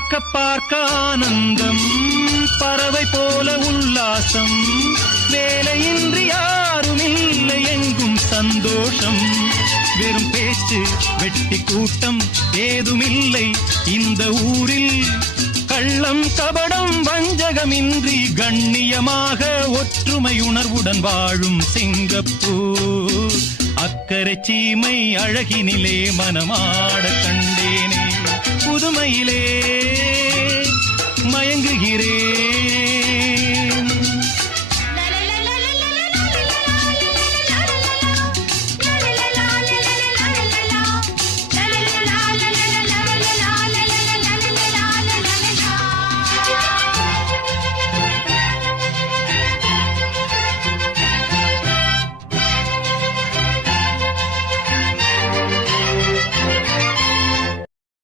பார்க்க பார்க்க ஆனந்தம், பறவை போல உல்லாசம், வேலையின்றி யாரும் இல்லை எங்கும் சந்தோஷம். வெறும் பேச்சு வெட்டி கூட்டம் ஏதுமில்லை இந்த ஊரில். கள்ளம் கபடம் வஞ்சகமின்றி கண்ணியமாக ஒற்றுமை உணர்வுடன் வாழும் சிங்கப்பூர். அக்கரை சீமை அழகினிலே மனமாட கண்டேனே, புதுமையிலே